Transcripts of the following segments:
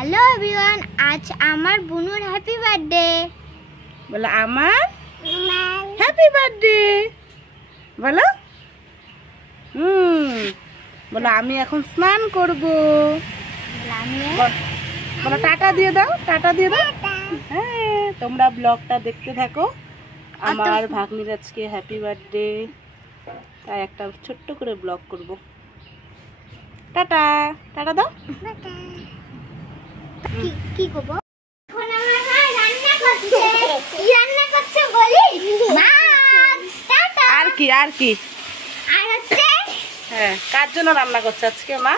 Hello everyone, आज আমার বুনুর happy birthday. বলো আমার হ্যাপি বার্থডে বলো। বলো আমি এখন স্নান করব। বলো টাটা দিয়ে দাও, টাটা দিয়ে দাও। হ্যাঁ, তোমরা ব্লগটা দেখতে থাকো। আমার ভাগ্নির আজকে হ্যাপি বার্থডে, তাই একটা ছোট্ট করে ব্লগ করব। টাটা টাটা দাও। কি করব? এখন আমার মা রান্না করছে। কি রান্না করছে বলি? মাছ। টাটা। আর কি আর কি? আর হচ্ছে হ্যাঁ, কার জন্য রান্না করছে আজকে মা?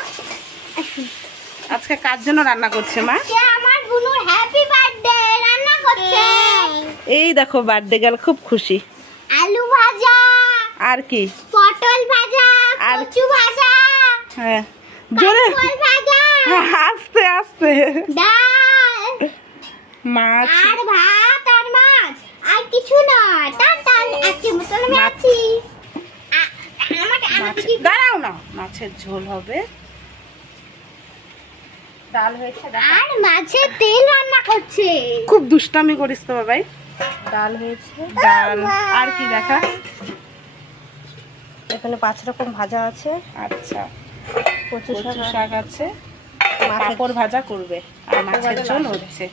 আজকে কার জন্য রান্না করছে মা? যে আমার বুনুর হ্যাপি বার্থডে রান্না করছে। এই দেখো বার্থডে গার্ল খুব খুশি। আলু ভাজা। আর কি? পটল ভাজা, আর কচু ভাজা। হ্যাঁ, জোরে কাঁকরোল ভাজা। আস্তে আস্তে। ডাল, মাছ আর ভাত আর মাছ, আর কিছু না। টাটা। আজকে মতন আমি আছি। দাঁড়াও না, মাছের ঝোল হবে, ডাল হয়েছে, আর মাছের তেল রান্না করছে। খুব দুষ্টামি করিস তো বাবাই। ডাল হয়েছে, ডাল আর কি দেখা? এখানে 5 রকম ভাজা আছে। আচ্ছা, কচু শাক আছে, পাঁপড় ভাজা করবে, আর মাছের ঝোল হচ্ছে।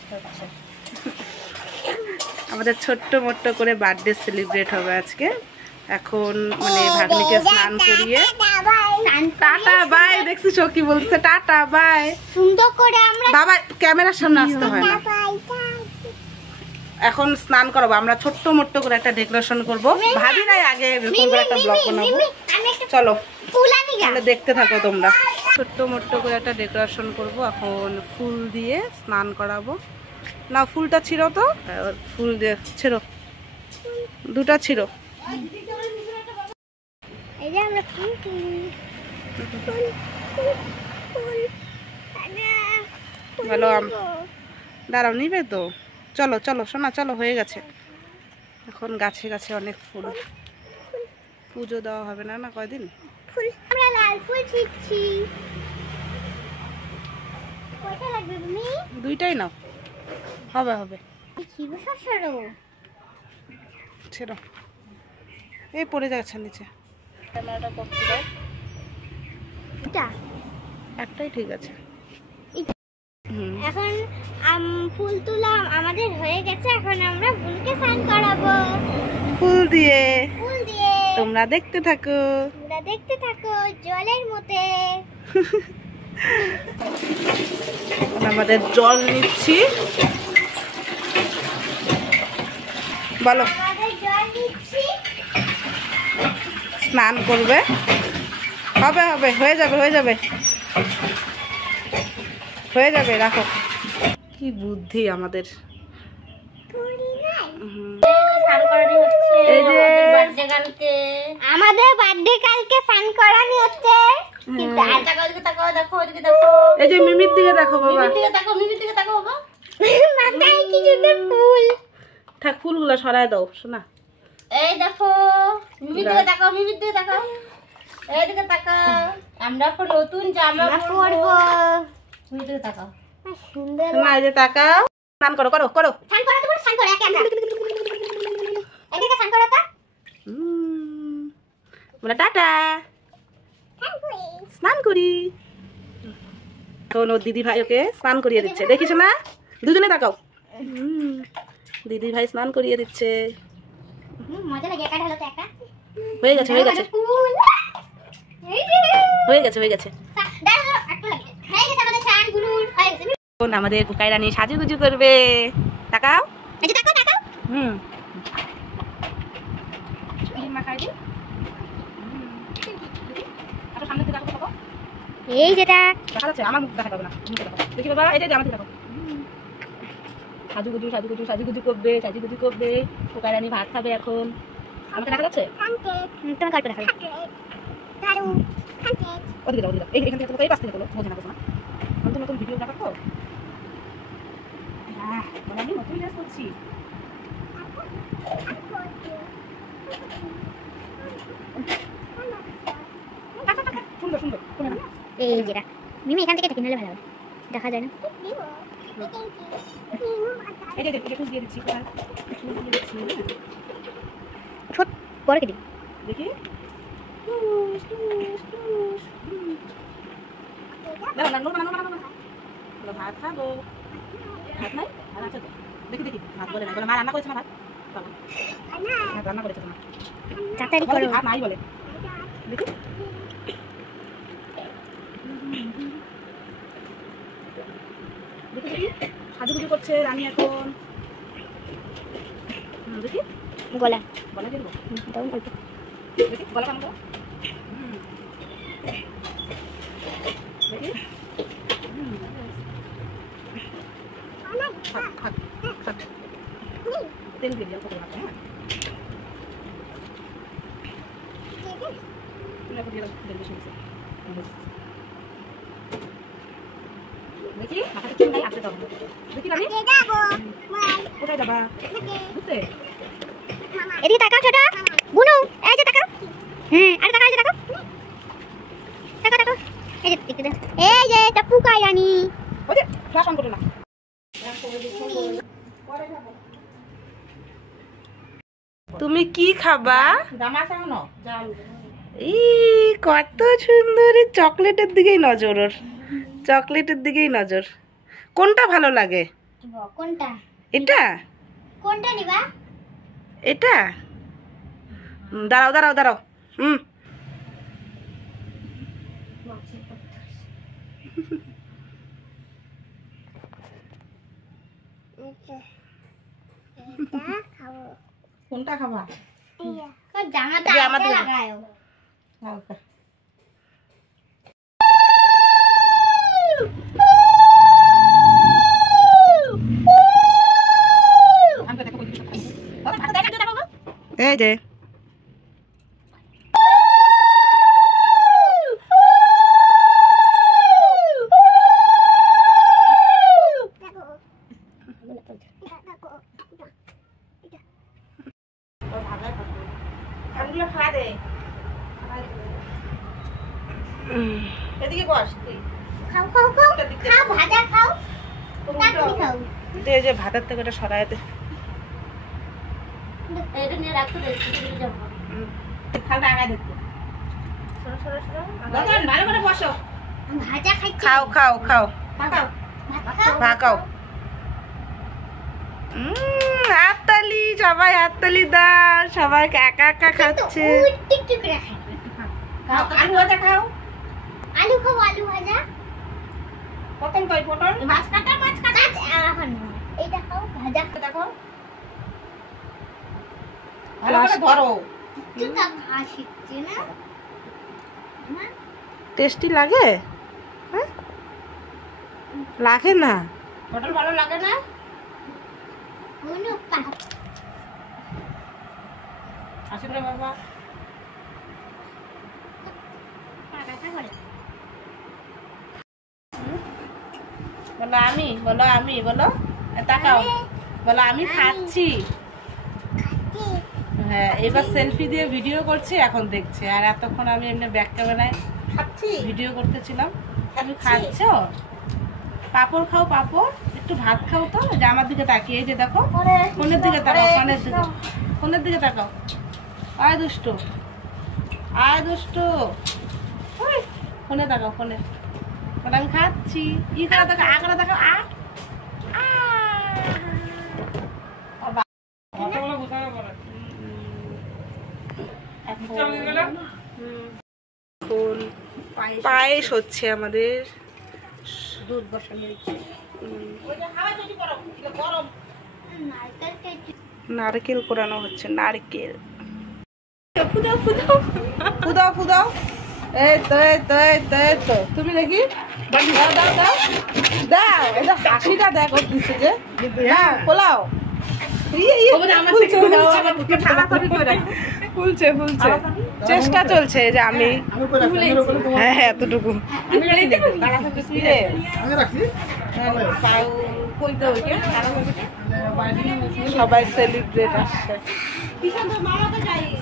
আমাদের ছোট্ট মোট্ট করে বার্থডে সেলিব্রেট হবে আজকে। এখন মানে ভাগ্নিকে স্নান করিয়ে টাটা বাই। দেখছিস ও কি বলছে? Tata bye. সুন্দর করে আমরা বাবা ক্যামেরার সামনে আসতে হয় না। এখন স্নান করাবো, আমরা ছোট্ট মোট্ট করে একটা ডেকোরেশন করব। ভাবি নাই আগে এরকম করে একটা ব্লগ বানাবো। চলো তাহলে দেখতে থাকো তোমরা। ছোট্ট মোট্ট করে একটা ডেকোরেশন করব। এখন ফুল দিয়ে স্নান করাবো। না ফুলটা ছিঁড়ো তো, ফুল দিয়ে ছিঁড়ো, দুটা ছিঁড়ো। এই যে আমরা ফুল ভালো দাঁড়াও, নিবে তো। চলো চলো সোনা, চলো হয়ে গেছে। এখন গাছে গাছে অনেক ফুল, পুজো দেওয়া হবে না না কয়দিন। ফুল আমরা লাল ফুল ছিঁড়ছি। কয়টা লাগবে তুমি? দুইটাই নাও, হবে হবে। ছিঁড়ো সরো। ছেড়ো, এই পড়ে যাচ্ছে নিচে। ক্যামেরাটা করতে দাও। এটা একটাই ঠিক আছে। এখন ফুল তুলা আমাদের হয়ে গেছে। এখন আমরা ফুলকে স্নান করাবো ফুল দিয়ে। ফুল দিয়ে তোমরা দেখতে থাকো। তোমরা দেখতে থাকো জলের মধ্যে। আমাদের জল নিচ্ছি, বলো। আমাদের জল দিচ্ছি। স্নান করবে, হবে হবে, হয়ে যাবে হয়ে যাবে হয়ে যাবে। রাখো, কি বুদ্ধি আমাদের। এই যে আমাদের বার্থডে কালকে স্নান করানি হচ্ছে। এই যে মিমির দিকে দেখো বাবা, মাথায় কি সুন্দর ফুল। থাক ফুলগুলো সরায় দাও শোনা। এই দেখো মিমির দিকে তাকাও, মিমির দিকে তাকাও, এই দিকে তাকাও। আমরা এখন নতুন জামা পরবো। মিমির দিকে তাকাও, সুন্দর না এই যে তাকাও। স্নান করো করো করো। স্নান করো, তুমি স্নান করো। এদিকে স্নান করো তো। বলে টাটা, স্নান করি। এখন ওর দিদি ভাই ওকে স্নান করিয়ে দিচ্ছে, দেখিস না? দুজনে তাকাও। দিদি ভাই স্নান করিয়ে দিচ্ছে। মজা লাগে। একা ঢালো তো একা। হয়ে গেছে হয়ে গেছে ফুল এই যে হয়ে গেছে হয়ে গেছে। দাঁড়াও একটু লাগে। হয়ে গেছে আমাদের স্নান গুলুর হয়ে গেছে। এখন আমাদের বুকাই রানী সাজুগুজু করবে। তাকাও, এই যে তাকাও তাকাও। এই যেটা দেখা যাচ্ছে, আমার মুখ দেখা যাবে না। দেখি বাবা, এই যে আমার দিকে দেখো। সাজুগুজু সাজুগুজু সাজুগুজু করবে, সাজুগুজু করবে। বুকাই রানী ভাত খাবে এখন। আমাকে দেখা যাচ্ছে? তোমার গল্প দেখাবে। দারু ওদিকে দাও, ওদিকে দাও। এখান থেকে এই পাশ থেকে তোলো, বোঝে না বোঝে না। আমি তো নতুন ভিডিও দেখা তো। মানে আমি নতুন ড্রেস করছি। সুন্দর সুন্দর। এই যেটা মিমি এখান থেকে ঠেকে নিলে ভালো হবে। দেখা যায় না। এই যে একটু দিয়ে দিচ্ছি, ছোট বড় কেটে দেখি। দাঁড়া না, ভাত খাবো। ভাত নাই? ভাত আছে তো। দেখি ভাত বলে না, মা রান্না করেছে না ভাত? ভাত রান্না করেছে তোমার। তাড়াতাড়ি করো। ভাত নাই বলে। দেখি। দেখি সাজুগুজু করছে রানী এখন। দেখি গলা দিয়ে দেবো। দাও অল্প। দেখি গলা কেমন করো। দেখি তেল দিয়ে দিও, হ্যাঁ দেখি মাথাটা চুল নাই আসতে যাবো। দেখি রানী কোথায় যাবা ঘুরতে? এদিকে তাকাও ছোট বুনু, এই যে তাকাও। হ্যাঁ আরে তাকাও, এই যে তাকাও, তাকাও এই যে দেখতে দাও। এই যে টাপু কাই রানী। ওই যে ফ্ল্যাশ অন করো না। তুমি কি খাবা? কত সুন্দর, চকলেটের দিকেই নজর ওর, চকলেটের দিকেই নজর। কোনটা ভালো লাগে? কোনটা? এটা কোনটা নিবা? এটা দাঁড়াও দাঁড়াও দাঁড়াও। কোনটা খাবা? জামাটা আগে লাগাও। এই যে এদিকে বস। খাও খাও খাও খাও, ভাজা খাও, তাড়াতাড়ি খাও। এই যে ভাতের থেকে ওটা সরাইতে এটা নিয়ে রাখতে দেখছি যাব। থালটা আগায় দেখতে। গগন ভালো করে বসো। ভাজা খাইছি। খাও খাও খাও পাকাও ভাকাও। হাততালি, সবাই হাততালি দাও। সবাই একা একা খাচ্ছে। টিকটিক করে খাই। খাও, আলু ভাজা খাও। আলু খাও, আলু ভাজা। পটল কই পটল? মাছ কাটা এখন এইটা খাও, ভাজা দেখো ভালো করে ধরো। একটু খা শিখছে না। টেস্টি লাগে? হ্যাঁ লাগে না? পটল ভালো লাগে না? কোনো পাপ আসে রে বাবা। পাকাটা করে। বলো আমি, বলো আমি, বলো তাকাও, বলো আমি খাচ্ছি। হ্যাঁ এবার সেলফি দিয়ে ভিডিও করছি, এখন দেখছে। আর এতক্ষণ আমি এমনি ব্যাক ক্যামেরায় খাচ্ছি, ভিডিও করতেছিলাম। তুমি খাচ্ছ? পাপড় খাও, পাপড়। একটু ভাত খাও তো। যে আমার দিকে তাকিয়ে, এই যে দেখো, ফোনের দিকে তাকাও, ফোনের দিকে, ফোনের দিকে তাকাও। আয় দুষ্টু, আয় দুষ্টু, ফোনে তাকাও, ফোনে। বলে আমি খাচ্ছি। ই করে দেখো, আ করে দেখো, আ। পায়েস হচ্ছে আমাদের। দুধ বসানো হয়েছে। নারকেল কোরানো হচ্ছে, নারকেল। ফুদাও ফুদাও ফুদাও ফুদাও। এই তো এই তো এই তো এই তো। তুমি দেখি দাও দাও দাও দাও। এটা হাসিটা দেখো দিচ্ছে যে। হ্যাঁ পোলাও। ফুলছে ফুলছে, চেষ্টা চলছে যে আমি। হ্যাঁ এতটুকু। সবাই সেলিব্রেট আসছে,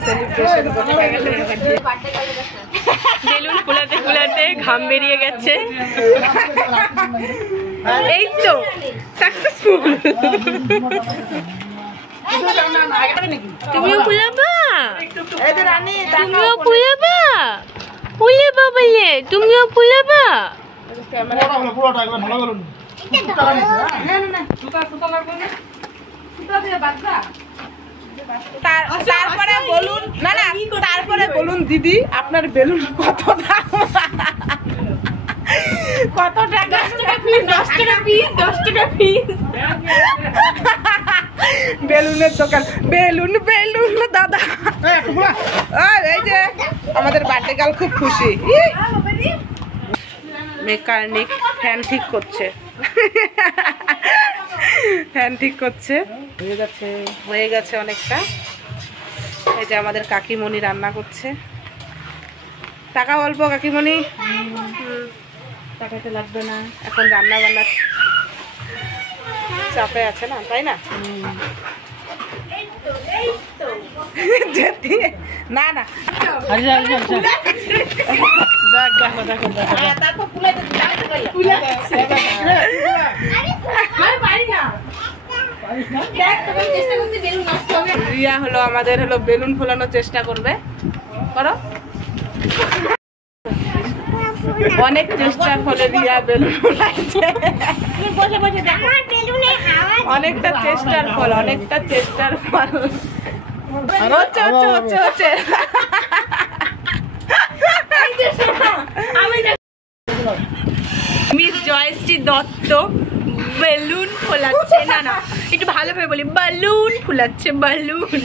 সেলিব্রেশন করতে গেলে বেলুন ফুলাতে ফুলাতে ঘাম বেরিয়ে গেছে। এই তো সাকসেসফুল। তুমিও ফুলাবা, তুমিও ফুলাবা, ফুলাবা বলে তুমিও ফুলাবা। তারপরে বলুন, না না তারপরে বলুন দিদি আপনার বেলুন কত দাম, কত টাকা? 10 টাকা পিস, 10 টাকা পিস, 10 টাকা পিস। বেলুনের দোকান, বেলুন বেলুন দাদা। আর এই যে আমাদের বার্থডে গার্ল খুব খুশি। মেকানিক ফ্যান ঠিক করছে, ফ্যান ঠিক করছে, হয়ে গেছে অনেকটা। এই যে আমাদের কাকিমণি রান্না করছে। টাকা অল্প কাকিমণি, টাকাতে লাগবে না, এখন রান্না বান্না চাপে আছে না, তাই না? না না রিয়া হলো আমাদের হলো বেলুন ফোলানোর চেষ্টা করবে, করো। অনেক চেষ্টার ফলে রিয়া বেলুন ফোলাচ্ছে, অনেকটা চেষ্টার ফল, অনেকটা চেষ্টার ফল হচ্ছে হচ্ছে হচ্ছে হচ্ছে। মিস জয়শ্রী দত্ত বেলুন ফোলাচ্ছে, না না একটু ভালো করে বলি, বালুন ফুলাচ্ছে, বালুন।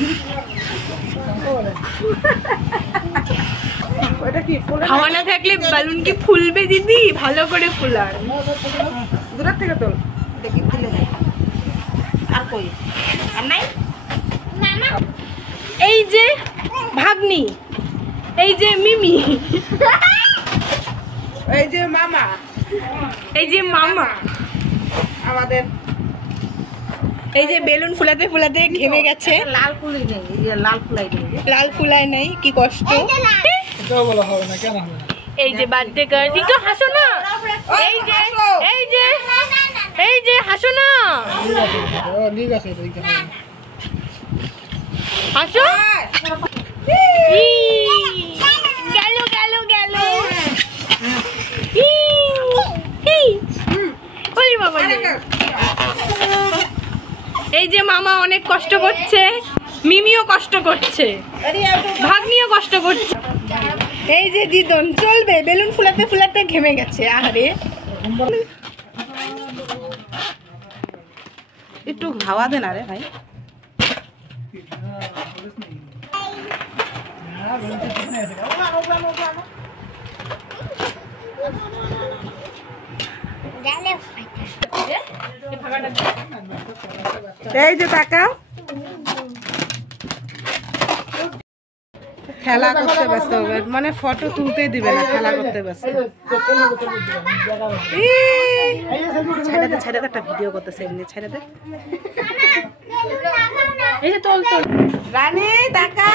হাওয়া না থাকলে বালুন কি ফুলবে দিদি? ভালো করে ফুলার, দূরের থেকে তোল। আর কই আর নাই। এই যে ভাগ্নি, এই যে মিমি, এই যে মামা, এই যে মামা আমাদের এই যে বেলুন ফুলাতে ফুলাতে ঘেমে গেছে। লাল ফুলাই নেই, লাল ফুলাই নেই, লাল ফুলায় নাই, কি কষ্ট। এই যে বার্থডে গার্ল, একটু হাসো না। এই যে এই যে এই যে হাসো না, হাসো। গেল গেল গেল। ওরে বাবা, এই যে মামা অনেক কষ্ট করছে, মিমিও কষ্ট করছে, ভাগ্নিও কষ্ট করছে। এই যে দিদন চলবে, বেলুন ফুলাতে ফুলাতে ঘেমে গেছে। আরে একটু হাওয়া দেন আরে ভাই। এই যে তাকাও, খেলা করতে ব্যস্ত হবে, মানে ফটো তুলতেই দিবে না, খেলা করতে ব্যস্ত। ছেড়ে ছেড়ে একটা ভিডিও করতেছে, এমনি ছেড়ে দে। এই যে তোল তোল, রানী তাকা,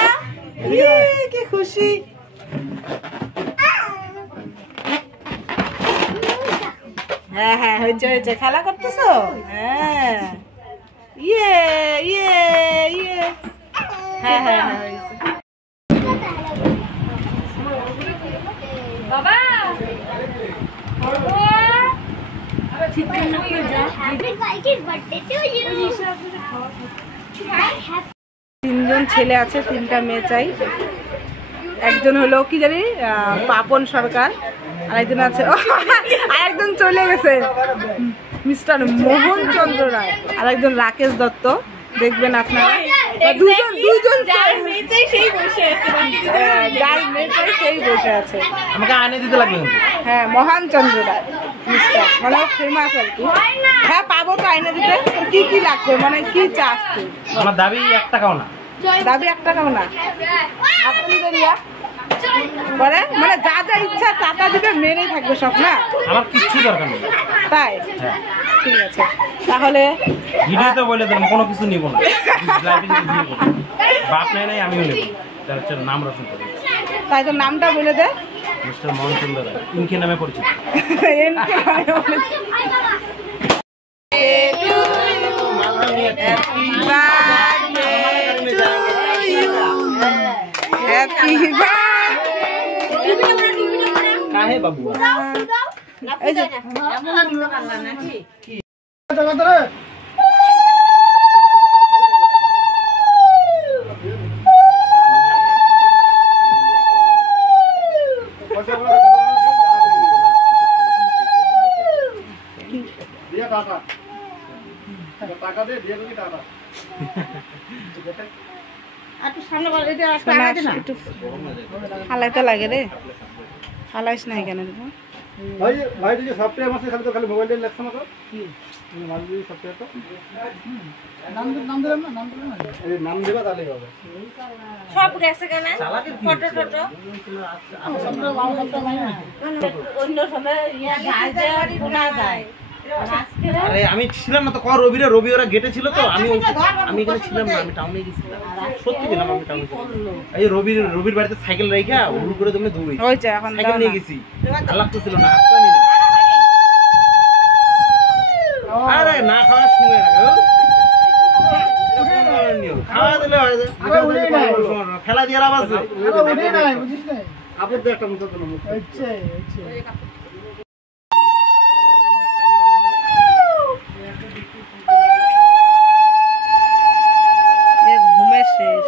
কি খুশি। হ্যাঁ হ্যাঁ হয়েছে হয়েছে, খেলা করতেছো। হ্যাঁ ইয়ে ইয়ে ইয়ে, হ্যাঁ হ্যাঁ হ্যাঁ হয়েছে। বাবা তিনজন ছেলে আছে, তিনটা মেয়ে চাই। একজন হলো কি জানি পাপন সরকার, আরেকজন আছে আরেকজন চলে গেছে মিস্টার মোহন চন্দ্র রায়, আরেকজন রাকেশ দত্ত। দেখবেন আপনারা দুজন দুজন যার মেয়েটাই সেই বসে আছে, যার মেয়েটাই সেই বসে আছে। আমাকে আনে দিতে লাগবে। হ্যাঁ মোহন চন্দ্র রায় মিস্টার, মানে ফেমাস আর কি। হ্যাঁ পাবো তো আইনে দিতে। কি কি লাগবে, মানে কি চাস তুই? আমার দাবি 1 টাকাও না। দাবি 1 টাকাও না। আপনি রিয়া পরে মানে যা যা ইচ্ছা টাকা দিবে মেরেই থাকবে সব না? আমার কিচ্ছু দরকার নেই। তাই? হ্যাঁ। ঠিক আছে তাহলে ভিডিওতে বলে দিলাম কোনো কিছু নিব না। লাইভে যদি ভিডিও করি, বাপ নাই আমিও নেব। তার হচ্ছে নাম রোশন করি। তাই তো নামটা বলে দে। মিস্টার মোহনচন্দ্র রায়, ইনকে নামে পরিচিত। এনকে নামে বলে দে। Happy birthday to you. Happy birthday. কাহে বাবু? এই যে একটু হালাইতে লাগে রে, হালাইস নাই কেন? ভাই ভাই যে সফটওয়্যার আছে খালি তো খালি মোবাইল দিয়ে লেখছ না তো কি মাল দিয়ে সফটওয়্যার তো নাম দিলাম না এই নাম দিবা তাহলে হবে সব গেছে কেন ফটো ফটো অন্য সময় যায় যায় শোনা যায়। আরে আমি ছিলাম না তো কর রবি ওরা গেটে ছিল তো আমি এখানে ছিলাম না, আমি টাউনে গেছিলাম। সত্যি দিলাম আমি টাউনে এই রবির বাড়িতে সাইকেল রাইখা হুড় করে তুমি দৌড়ি ওই যে এখন সাইকেল নিয়ে গেছি, ভালো লাগতেছিল না, আসতে আমি না। আরে না খাওয়া শুনে না খাওয়া দিলে হয় খেলা দিয়ে লাভ আছে। বুঝিস না আপদ একটা মতো তো না আচ্ছা আচ্ছা ঘুমের শেষ।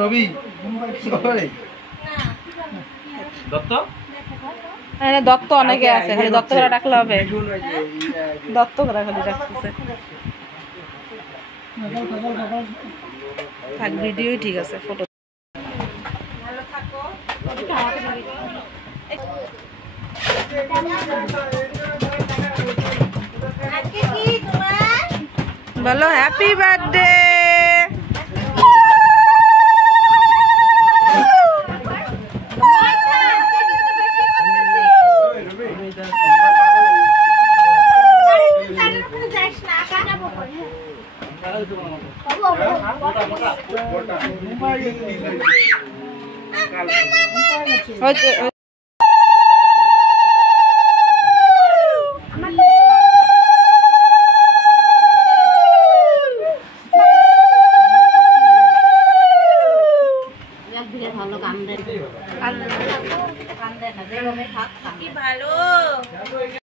রবি দত্ত দত্ত অনেকে আছে, খালি দত্ত করে ডাকলে হবে? দত্ত করে খালি ডাকতেছে। থাক ভিডিওই ঠিক আছে, ফটো বলো হ্যাপি বার্থডে। হচ্ছে